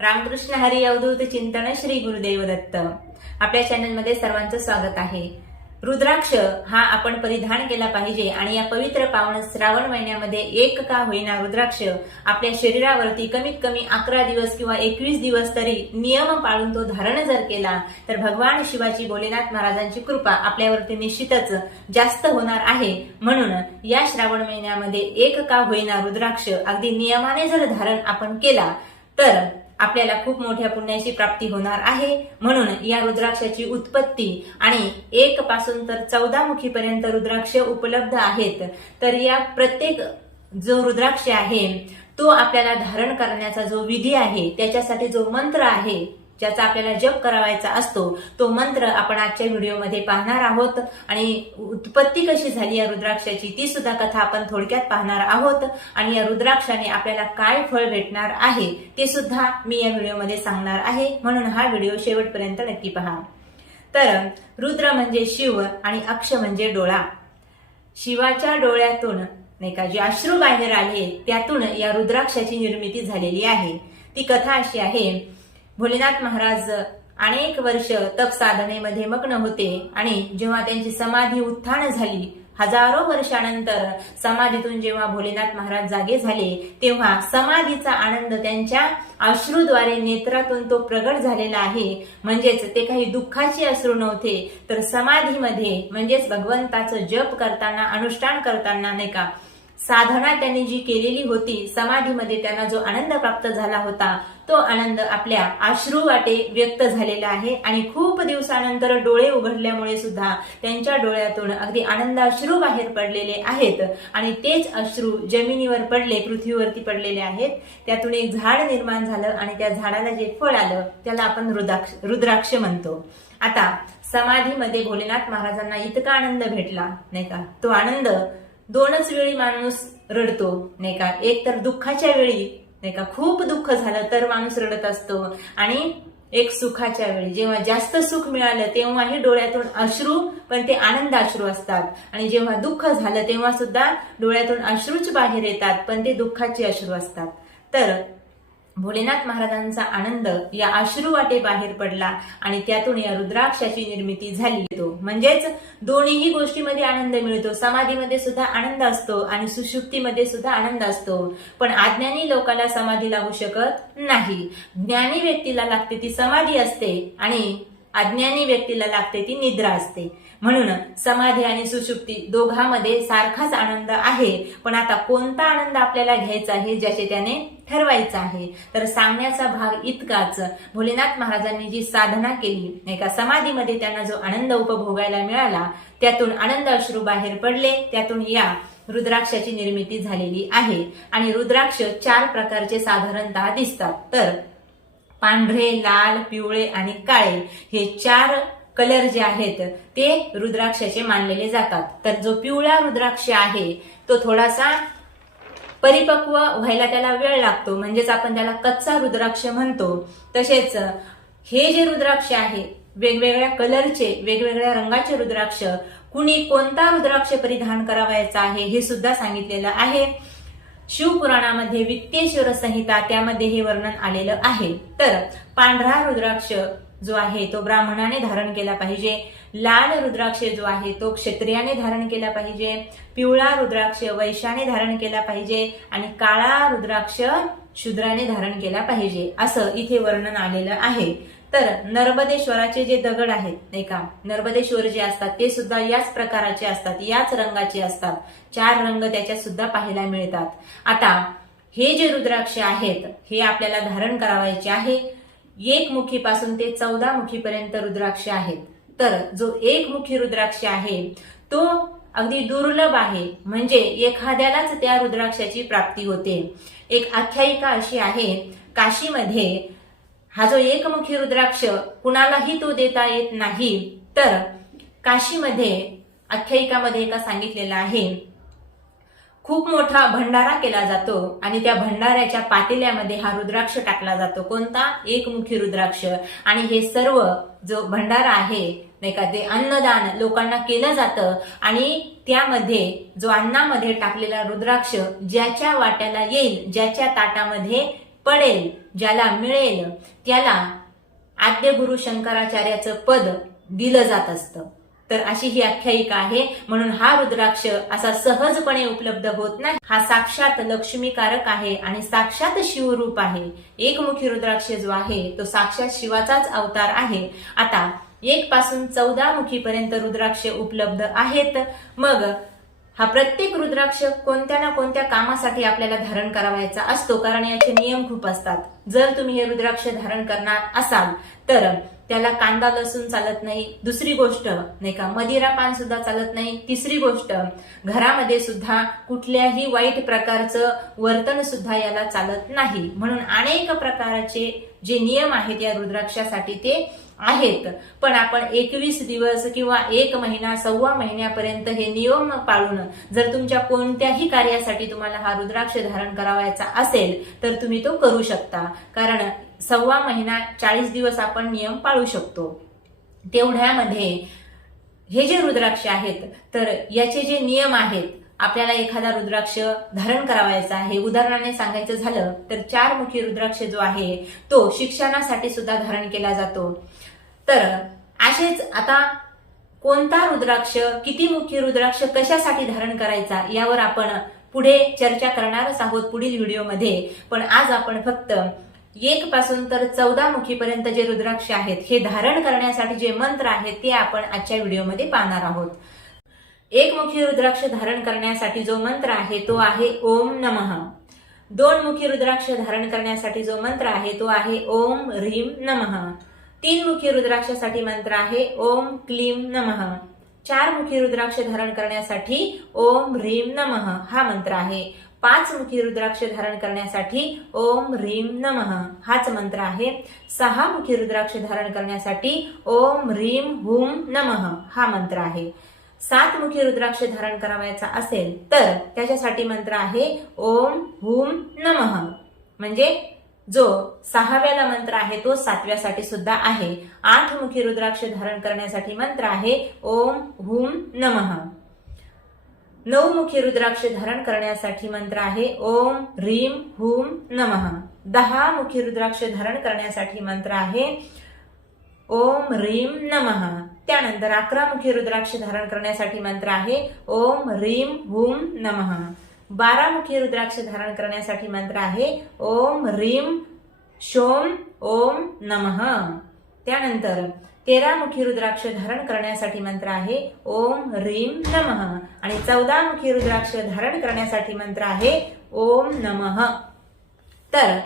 रामकृष्ण हरी अवधूत चिंतन श्री गुरुदेव दत्त आपल्या चॅनलमध्ये सर्वांचं स्वागत आहे. रुद्राक्ष हा आपण परिधान केला पाहिजे आणि या पवित्र पावन श्रावण महिन्यामध्ये एक का होईना रुद्राक्ष आपल्या शरीरावरती कमीत कमी अकरा दिवस किंवा एकवीस दिवस तरी नियम पाळून तो धारण जर केला तर भगवान शिवाची भोलेनाथ महाराजांची कृपा आपल्यावरती निश्चितच जास्त होणार आहे. म्हणून या श्रावण महिन्यामध्ये एक का होईना रुद्राक्ष अगदी नियमाने जर धारण आपण केला तर आपल्याला खूप मोठ्या पुण्याची प्राप्ती होणार आहे. म्हणून या रुद्राक्षाची उत्पत्ती आणि एक पासून तर चौदा मुखीपर्यंत रुद्राक्ष उपलब्ध आहेत. तर या प्रत्येक जो रुद्राक्ष आहे तो आपल्याला धारण करण्याचा जो विधी आहे त्याच्यासाठी जो मंत्र आहे ज्याचा आपल्याला जप करावायचा असतो तो मंत्र आपण आजच्या व्हिडिओमध्ये पाहणार आहोत. आणि उत्पत्ती कशी झाली या रुद्राक्षाची ती सुद्धा कथा आपण थोडक्यात पाहणार आहोत. आणि या रुद्राक्षाने आपल्याला काय फळ भेटणार आहे ते सुद्धा मी या व्हिडिओमध्ये सांगणार आहे. म्हणून हा व्हिडिओ शेवटपर्यंत नक्की पहा. तर रुद्र म्हणजे शिव आणि अक्ष म्हणजे डोळा. शिवाच्या डोळ्यातून नाही का जे अश्रू बाहेर आले त्यातून या रुद्राक्षाची निर्मिती झालेली आहे. ती कथा अशी आहे भोलेनाथ महाराज अनेक वर्ष तप साधनेमध्ये मग्न होते आणि जेव्हा त्यांची समाधी उत्थान झाली हजारो वर्षानंतर समाधीतून जेव्हा भोलेनाथ महाराज जागे झाले तेव्हा समाधीचा आनंद त्यांच्या अश्रूद्वारे नेत्रातून तो प्रगट झालेला आहे. म्हणजेच ते काही दुःखाचे अश्रू नव्हते तर समाधीमध्ये म्हणजेच भगवंताचं जप करताना अनुष्ठान करताना नाही का साधना त्यांनी जी केलेली होती समाधीमध्ये त्यांना जो आनंद प्राप्त झाला होता तो आनंद आपल्या अश्रू वाटे व्यक्त झालेला आहे. आणि खूप दिवसानंतर डोळे उघडल्यामुळे सुद्धा त्यांच्या डोळ्यातून अगदी आनंद अश्रू बाहेर पडलेले आहेत. आणि तेच अश्रू जमिनीवर पडले पृथ्वीवरती पडलेले आहेत. त्यातून एक झाड निर्माण झालं आणि त्या झाडाला जे फळ आलं त्याला आपण रुद्राक्ष रुद्राक्ष म्हणतो. आता समाधीमध्ये भोलेनाथ महाराजांना इतका आनंद भेटला नाही का? तो आनंद दोनच वेळी माणूस रडतो नाही का? एक तर दुःखाच्या वेळी नाही का? खूप दुःख झालं तर माणूस रडत असतो. आणि एक सुखाच्या वेळी. जेव्हा जास्त सुख मिळालं तेव्हाही डोळ्यातून अश्रू पण ते आनंद अश्रू असतात. आणि जेव्हा दुःख झालं तेव्हा सुद्धा डोळ्यातून अश्रूच बाहेर येतात पण ते दुःखाचे अश्रू असतात. तर भोलेनाथ महाराजांचा आनंद या अश्रुवाटे बाहेर पडला आणि त्यातून या रुद्राक्षाची निर्मिती झाली तो म्हणजेच दोन्हीही गोष्टीमध्ये आनंद मिळतो. समाधीमध्ये सुद्धा आनंद असतो आणि सुषुप्तीमध्ये सुद्धा आनंद असतो. पण अज्ञानी लोकांना समाधी लागू शकत नाही. ज्ञानी व्यक्तीला लागते ती समाधी असते आणि अज्ञानी व्यक्तीला लागते ती निद्रा असते. म्हणून समाधी आणि सुषुप्ती दोघांमध्ये सारखाच आनंद आहे. पण आता कोणता आनंद आपल्याला घ्यायचा आहे ज्याचे त्याने ठरवायचं आहे? तर सांगण्याचा भाग इतकाच. भोलेनाथ महाराजांनी जी साधना केली एका समाधीमध्ये त्यांना जो आनंद उपभोगायला मिळाला त्यातून आनंद अश्रू बाहेर पडले त्यातून या रुद्राक्षाची निर्मिती झालेली आहे. आणि रुद्राक्ष चार प्रकारचे साधारणतः दिसतात. तर पांढरे लाल पिवळे आणि काळे हे चार कलर जे आहेत ते रुद्राक्षाचे मानलेले जातात. तर जो पिवळा रुद्राक्ष आहे तो थोडासा परिपक्व व्हायला त्याला वेळ लागतो. म्हणजेच आपण त्याला कच्चा रुद्राक्ष म्हणतो. तसेच हे जे रुद्राक्ष आहे वेगवेगळ्या कलरचे वेगवेगळ्या रंगाचे रुद्राक्ष कुणी कोणता रुद्राक्ष परिधान करावायचा आहे हे सुद्धा सांगितलेलं आहे. शिवपुराणामध्ये वित्तेश्वर संहिता त्यामध्ये हे वर्णन आलेलं आहे. तर पांढरा रुद्राक्ष जो आहे तो ब्राह्मणाने धारण केला पाहिजे. लाल रुद्राक्ष जो आहे तो क्षत्रियाने धारण केला पाहिजे. पिवळा रुद्राक्ष वैशाने धारण केला पाहिजे. आणि काळा रुद्राक्ष शूद्राने धारण केला पाहिजे. असं इथे वर्णन आलेलं आहे. तर नर्मदेश्वराचे जे दगड आहेत नाही का? नर्मदेश्वर जे असतात ते सुद्धा याच प्रकाराचे असतात याच रंगाचे असतात. चार रंग त्याच्यात सुद्धा पाहायला मिळतात. आता हे जे रुद्राक्ष आहेत हे आपल्याला धारण करावायचे आहे. एक मुखीपासून ते चौदा मुखीपर्यंत रुद्राक्ष आहेत. तर जो एक मुखी रुद्राक्ष आहे तो अगदी दुर्लभ आहे. म्हणजे एखाद्यालाच त्या रुद्राक्षाची प्राप्ती होते. एक आख्यायिका अशी आहे काशीमध्ये हा जो एकमुखी रुद्राक्ष कुणालाही तो देता येत नाही. तर काशीमध्ये आख्यायिकामध्ये एका सांगितलेलं आहे खूप मोठा भंडारा केला जातो आणि त्या भंडाऱ्याच्या पातेल्यामध्ये हा रुद्राक्ष टाकला जातो. कोणता? एकमुखी रुद्राक्ष. आणि हे सर्व जो भंडारा आहे नाही का ते अन्नदान लोकांना केलं जातं आणि त्यामध्ये जो अन्नामध्ये टाकलेला रुद्राक्ष ज्याच्या वाट्याला येईल ज्याच्या ताटामध्ये पडेल ज्याला मिळेल त्याला आद्य गुरु शंकराचार्याचं पद दिलं जात असतं. तर अशी ही आख्यायिका आहे. म्हणून हा रुद्राक्ष असा सहजपणे उपलब्ध होत नाही. हा साक्षात लक्ष्मीकारक आहे आणि साक्षात शिवरूप आहे. एकमुखी रुद्राक्ष जो आहे तो साक्षात शिवाचाच अवतार आहे. आता एक पासून चौदा मुखीपर्यंत रुद्राक्ष उपलब्ध आहेत. मग हा प्रत्येक रुद्राक्ष कोणत्या ना कोणत्या कामासाठी आपल्याला धारण करावायचा असतो कारण याचे नियम खूप असतात. जर तुम्ही हे रुद्राक्ष धारण करणार असाल तर त्याला कांदा लसूण चालत नाही दुसरी गोष्ट नाही का मदिरा पान सुद्धा चालत नाही तिसरी गोष्ट घरामध्ये सुद्धा कुठल्याही वाईट प्रकारचं वर्तन सुद्धा याला चालत नाही. म्हणून अनेक प्रकारचे जे नियम आहेत या रुद्राक्षासाठी ते आहेत. पण आपण एकवीस दिवस किंवा एक महिना सव्वा महिन्यापर्यंत हे नियम पाळून जर तुमच्या कोणत्याही कार्यासाठी तुम्हाला हा रुद्राक्ष धारण करावायचा असेल तर तुम्ही तो करू शकता. कारण सव्वा महिना चाळीस दिवस आपण नियम पाळू शकतो. तेवढ्यामध्ये हे जे रुद्राक्ष आहेत तर याचे जे नियम आहेत आपल्याला एखादा रुद्राक्ष धारण करावायचा आहे. उदाहरणाने सांगायचं झालं तर चार मुखी रुद्राक्ष जो आहे तो शिक्षणासाठी सुद्धा धारण केला जातो. तर असेच आता कोणता रुद्राक्ष किती मुख्य रुद्राक्ष कशासाठी धारण करायचा यावर आपण पुढे चर्चा करणारच आहोत पुढील व्हिडिओमध्ये. पण आज आपण फक्त एक पासून तर चौदा मुखीपर्यंत जे रुद्राक्ष आहेत हे धारण करण्यासाठी जे मंत्र आहेत ते आपण आजच्या व्हिडिओमध्ये पाहणार आहोत. एक मुखी रुद्राक्ष धारण करण्यासाठी जो मंत्र आहे तो आहे ओम नमः. दोन मुखी रुद्राक्ष धारण करण्यासाठी जो मंत्र आहे तो आहे ओम ह्रीम नमः. तीन मुखी रुद्राक्षासाठी मंत्र आहे. ओम क्लीम नमः. चार मुखी रुद्राक्ष धारण करण्यासाठी ओम ह्रीम नमः हा मंत्र आहे. पाच मुखी रुद्राक्ष धारण करण्यासाठी ओम ह्रीम नमः हाच मंत्र आहे. सहा मुखी रुद्राक्ष धारण करण्यासाठी ओम ह्रीम हुम नमः हा मंत्र आहे. सात मुखी रुद्राक्ष धारण करावायचा असेल तर त्याच्यासाठी मंत्र आहे ओम हुम नमः. म्हणजे जो सहाव्याला मंत्र आहे तो सातव्यासाठी सुद्धा आहे. आठ मुखी रुद्राक्ष धारण करण्यासाठी मंत्र आहे ओम हुम नमः. नऊ मुखी रुद्राक्ष धारण करण्यासाठी मंत्र आहे ओम ह्रीम हुम नमः. दहा मुखी रुद्राक्ष धारण करण्यासाठी मंत्र आहे ओम ह्रीम नमः. त्यानंतर अकरा मुखी रुद्राक्ष धारण करण्यासाठी मंत्र आहे ओम ह्रीम हुम नमः. बारा मुखी रुद्राक्ष धारण करण्यासाठी मंत्र आहे ओम ह्रीम शोम ओम नमः. त्यानंतर तेरा मुखी रुद्राक्ष धारण करण्यासाठी मंत्र आहे ओम ह्रीम नमः. आणि चौदा मुखी रुद्राक्ष धारण करण्यासाठी मंत्र आहे ओम नमः. तर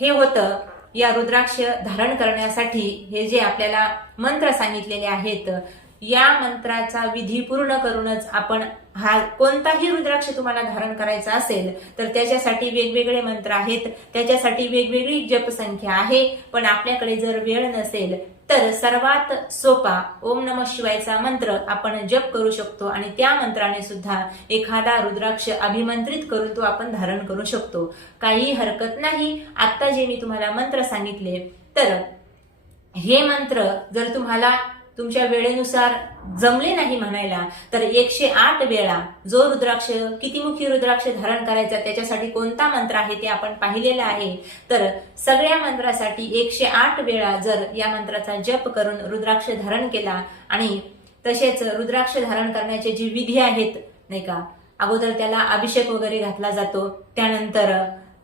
हे होतं या रुद्राक्ष धारण करण्यासाठी हे जे आपल्याला मंत्र सांगितलेले आहेत या मंत्राचा विधी पूर्ण करूनच आपण हा कोणताही रुद्राक्ष तुम्हाला धारण करायचा असेल तर त्याच्यासाठी वेगवेगळे मंत्र आहेत. त्याच्यासाठी वेगवेगळी जपसंख्या आहे. पण आपल्याकडे जर वेळ नसेल तर सर्वात सोपा ओम नम शिवायचा मंत्र आपण जप करू शकतो आणि त्या मंत्राने सुद्धा एखादा रुद्राक्ष अभिमंत्रित करून तो आपण धारण करू शकतो. काही हरकत नाही. आत्ता जे मी तुम्हाला मंत्र सांगितले तर हे मंत्र जर तुम्हाला तुमच्या वेळेनुसार जमले नाही म्हणायला तर एकशे आठ वेळा जो रुद्राक्ष किती मुखी रुद्राक्ष धारण करायचा त्याच्यासाठी कोणता मंत्र आहे ते आपण पाहिलेलं आहे? तर सगळ्या मंत्रासाठी एकशे आठ वेळा जर या मंत्राचा जप करून रुद्राक्ष धारण केला आणि तसेच रुद्राक्ष धारण करण्याचे जी विधी आहेत नाही का अगोदर त्याला अभिषेक वगैरे घातला जातो त्यानंतर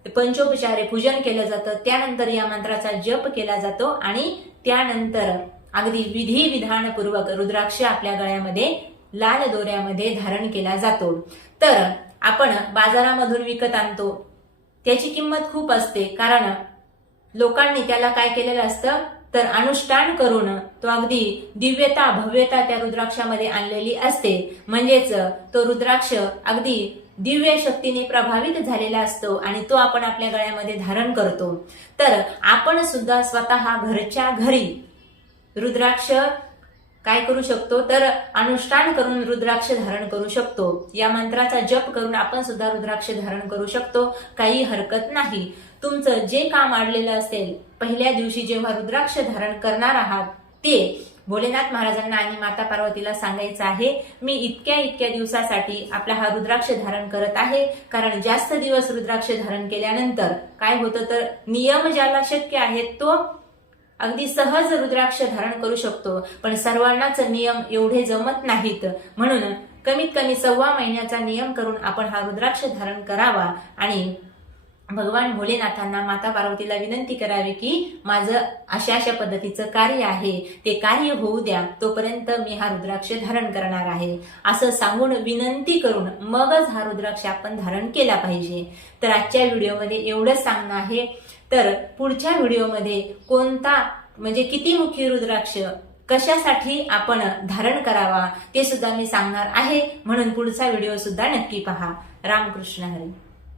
पंचोपचारे पूजन केलं जातं त्यानंतर या मंत्राचा जप केला जातो आणि त्यानंतर अगदी विधी विधानपूर्वक रुद्राक्ष आपल्या गळ्यामध्ये लाल दोऱ्यामध्ये धारण केला जातो. तर आपण बाजारामधून विकत आणतो. त्याची किंमत खूप असते कारण लोकांनी त्याला काय केलेलं असतं? तर अनुष्ठान करून तो अगदी दिव्यता भव्यता त्या रुद्राक्षामध्ये आणलेली असते. म्हणजेच तो रुद्राक्ष अगदी दिव्य शक्तीने प्रभावित झालेला असतो आणि तो आपण आपल्या गळ्यामध्ये धारण करतो. तर आपण सुद्धा स्वतः घरच्या घरी रुद्राक्ष काय करू शकतो? तर अनुष्ठान करून रुद्राक्ष धारण करू शकतो. या मंत्राचा जप करून आपण सुद्धा रुद्राक्ष धारण करू शकतो. काही हरकत नाही. तुमचं जे काम आडलेलं असेल पहिल्या दिवशी जेव्हा रुद्राक्ष धारण करणार आहात ते भोलेनाथ महाराजांना आणि माता पार्वतीला सांगायचं आहे मी इतक्या इतक्या दिवसासाठी आपला हा रुद्राक्ष धारण करत आहे. कारण जास्त दिवस रुद्राक्ष धारण केल्यानंतर काय होतं तर नियम ज्याला शक्य आहेत तो अगदी सहज रुद्राक्ष धारण करू शकतो पण सर्वांनाच नियम एवढे जमत नाहीत. म्हणून कमीत कमी सव्वा महिन्याचा नियम करून आपण हा रुद्राक्ष धारण करावा आणि भगवान भोलेनाथांना माता पार्वतीला विनंती करावी की माझं अशा अशा पद्धतीचं कार्य आहे ते कार्य होऊ द्या तोपर्यंत मी हा रुद्राक्ष धारण करणार आहे. असं सांगून विनंती करून मगच हा रुद्राक्ष आपण धारण केला पाहिजे. तर आजच्या व्हिडिओमध्ये एवढंच सांगणं आहे. तर पुढच्या व्हिडिओमध्ये कोणता म्हणजे किती मुखी रुद्राक्ष कशासाठी आपण धारण करावा ते सुद्धा मी सांगणार आहे. म्हणून पुढचा व्हिडिओ सुद्धा नक्की पहा. रामकृष्ण हरी.